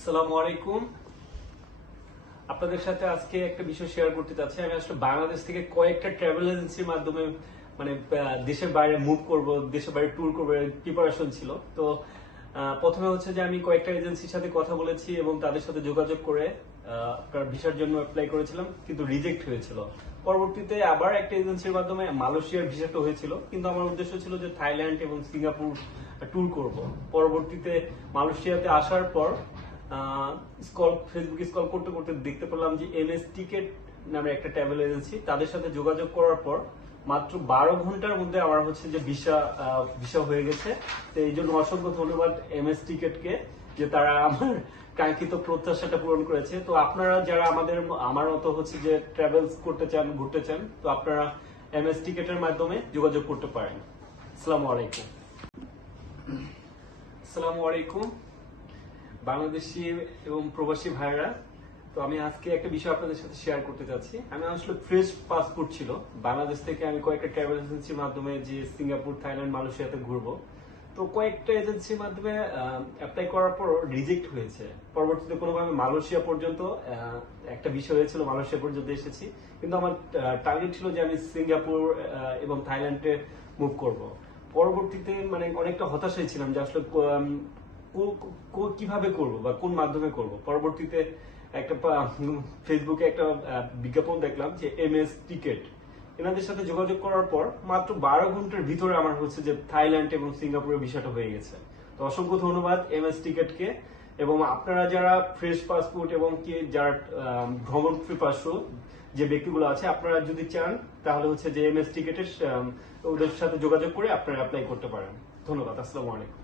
আসসালামু আলাইকুম। আপনাদের সাথে আজকে একটা বিষয় শেয়ার করতে চাচ্ছি। আমি আসলে বাংলাদেশ থেকে কয়েকটা ট্রাভেল এজেন্সির মাধ্যমে মানে দেশের বাইরে মুভ করব, দেশের বাইরে ট্যুর করব, প্রিপারেশন ছিল। তো প্রথমে হচ্ছে যে আমি কয়েকটা এজেন্সির সাথে কথা বলেছি এবং তাদের সাথে যোগাযোগ করে আপনার ভিসার জন্য অ্যাপ্লাই করেছিলাম, কিন্তু রিজেক্ট হয়েছিল। পরবর্তীতে আবার একটা এজেন্সির মাধ্যমে মালয়েশিয়ার ভিসাটা হয়েছিল, কিন্তু আমার উদ্দেশ্য ছিল যে থাইল্যান্ড এবং সিঙ্গাপুর ট্যুর করব। পরবর্তীতে মালয়েশিয়াতে আসার পর ফেসবুকে স্ক্রল করতে করতে দেখতে পেলাম যে এমএস টিকেট নামে একটা ট্রাভেল এজেন্সি, তাদের সাথে যোগাযোগ করার পর মাত্র 12 ঘন্টার মধ্যে আমার হচ্ছে যে ভিসা হয়ে গেছে। তো এই জন্য অসংখ্য ধন্যবাদ এমএস টিকেটকে, যে তারা আমার কাঙ্ক্ষিত প্রত্যাশাটা পূরণ করেছে। তো আপনারা যারা আমার মতো হচ্ছে যে ট্রাভেলস করতে চান, ঘুরতে চান, তো আপনারা এমএস টিকেটের মাধ্যমে যোগাযোগ করতে পারেন। আসসালামু আলাইকুম। আসসালামু আলাইকুম বাংলাদেশি এবং প্রবাসী ভাইরা। তো আমি আজকে একটা বিষয় আপনাদের সাথে শেয়ার করতে চাচ্ছি। আমি আসলে ফ্রেশ পাসপোর্ট ছিল, বাংলাদেশ থেকে আমি কয়েকটা ট্রাভেল এজেন্সির মাধ্যমে যে সিঙ্গাপুর, থাইল্যান্ড, মালয়েশিয়াতে ঘুরবো। তো কয়েকটা এজেন্সির মাধ্যমে অ্যাপ্লাই করার পর রিজেক্ট হয়েছে। পরবর্তীতে কোনোভাবে মালয়েশিয়া পর্যন্ত একটা বিষয় হয়েছিল, মালয়েশিয়া পর্যন্ত এসেছি, কিন্তু আমার টার্গেট ছিল যে আমি সিঙ্গাপুর এবং থাইল্যান্ডে মুভ করব। পরবর্তীতে মানে অনেকটা হতাশায় ছিলাম যে আসলে কিভাবে করব বা কোন মাধ্যমে করব। পরবর্তীতে একটা ফেসবুকে একটা বিজ্ঞাপন দেখলাম যে এমএস টিকেট, এনাদের সাথে যোগাযোগ করার পর মাত্র 12 ঘন্টার ভিতরে আমার হচ্ছে যে থাইল্যান্ড এবং সিঙ্গাপুরের ভিসাটা হয়ে গেছে। তো অসংখ্য ধন্যবাদ এমএস টিকেটকে। এবং আপনারা যারা ফ্রেশ পাসপোর্ট এবং কি যারা ভ্রমণ পিপাসু যে ব্যক্তিগুলো আছে, আপনারা যদি চান তাহলে হচ্ছে যে এমএস টিকেটের ওদের সাথে যোগাযোগ করে আপনারা অ্যাপ্লাই করতে পারেন। ধন্যবাদ। আসসালামু আলাইকুম।